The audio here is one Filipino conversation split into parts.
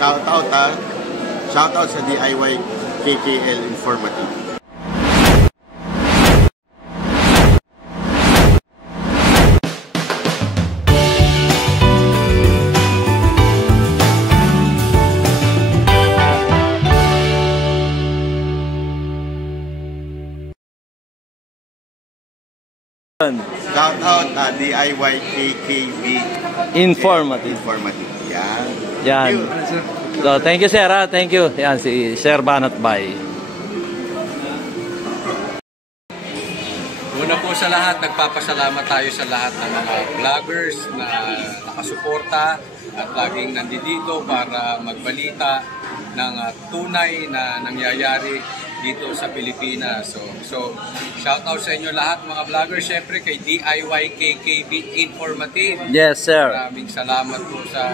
Shoutout ha. Shoutout sa DIY KKL Informative. Shoutout DIY KKB Informative. Yan. Yan. So, thank you sir ha. Thank you. Yan si Sir Banat Bay. Una po sa lahat, nagpapasalamat tayo sa lahat ng mga vloggers na nakasuporta at laging nandito para magbalita ng tunay na nangyayari dito sa Pilipinas. So shout out sa inyo lahat mga vloggers, syempre kay DIY KKB Informative. Yes sir. Maraming salamat po sa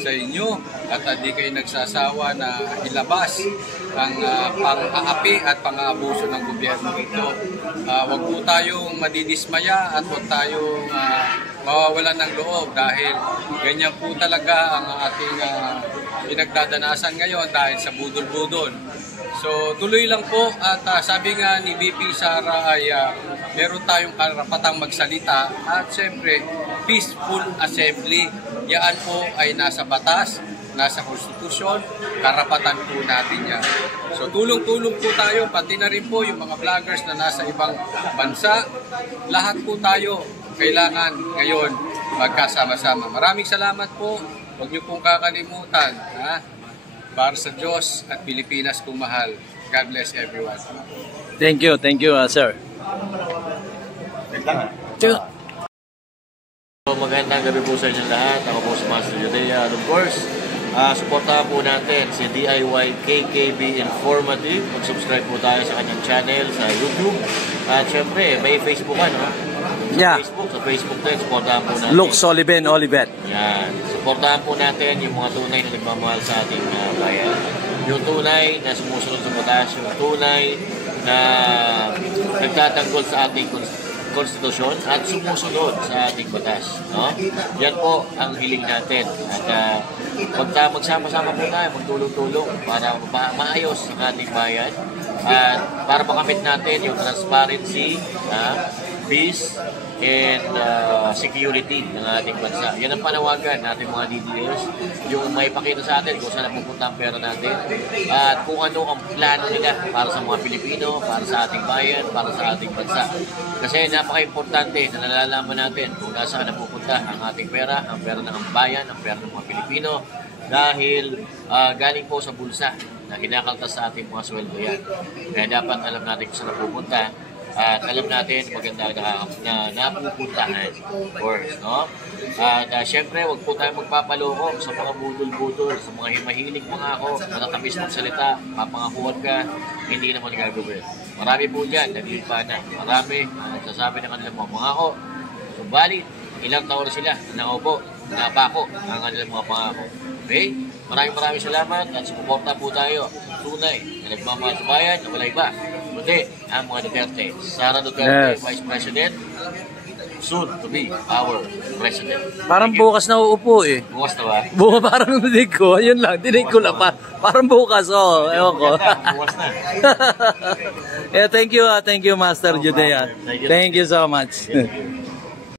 inyo at hindi kayo nagsasawa na ilabas ang pang-aapi at pang-aabuso ng gobyerno ito. Huwag po tayong madidismaya at huwag tayong mawawalan ng loob dahil ganyan po talaga ang ating pinagdadanasan ngayon dahil sa budol-budol. So tuloy lang po at sabi nga ni VP Sara ay meron tayong karapatang magsalita at siyempre peaceful assembly. Yan po ay nasa batas, nasa konstitusyon, karapatan po natin yan. So tulong-tulong po tayo, pati na rin po yung mga vloggers na nasa ibang bansa. Lahat po tayo kailangan ngayon magkasama-sama. Maraming salamat po. Huwag niyo pong kakalimutan. Para sa Diyos at Pilipinas kung mahal. God bless everyone. Thank you sir. Magandang gabi po sa inyo lahat. Ako po si Master Judea. And of course, supportahan po natin si DIY KKB Informative. Mag-subscribe po tayo sa kanyang channel sa YouTube. At syempre, may Facebook Yeah. Sa Facebook din, supportahan po natin. Luke Sullivan Olivet. Yan. Supportahan po natin yung mga tunay na nagmamahal sa ating bayan. Yung tunay na sumusunod sa batas, yung tunay na nagtatanggol sa ating konstitusyon at sumusunod sa ating batas. No? Yan po ang hiling natin. At magsama-sama po tayo, magtulong-tulong para maayos ang ating bayan at para makamit natin yung transparency, peace, and security ng ating bansa. Yan ang panawagan natin mga DDS, yung may pakita sa atin kung saan napupunta ang pera natin at kung ano ang plano nila para sa mga Pilipino, para sa ating bayan, para sa ating bansa. Kasi napaka-importante na nalalaman natin kung nasaan napupunta ang ating pera, ang pera ng bayan, ang pera ng mga Pilipino dahil galing po sa bulsa na kinakaltas sa ating mga sweldo yan. Kaya dapat alam natin kung saan napupunta at alam natin maganda na napupuntahan, of course, no? At syempre, wag po tayo magpapaloko sa mga budol-budol, sa mga mahilig mga ako, matatamis mong salita, papangakuan ka, hindi naman gagawin. Marami po dyan, naglipa na. Marami, nagsasabi ng kanilang mga ako. So, balit, ilang taon na sila, nakaupo, napako ang kanilang mga pangako. Okay? Maraming salamat at sumuporta po tayo sa tunay na nagmamahal sa bayan na wala iba. Kundi ang mga Duterte. Sara Duterte, yes. Vice President, soon to be our President. Parang bukas na uupo eh. Bukas na ba? Bukas parang dinig ko. Yun lang, dinig ko lang pa. Parang bukas, ewan ko. Bukas na. Yeah, thank you Master Judea. Thank you so much.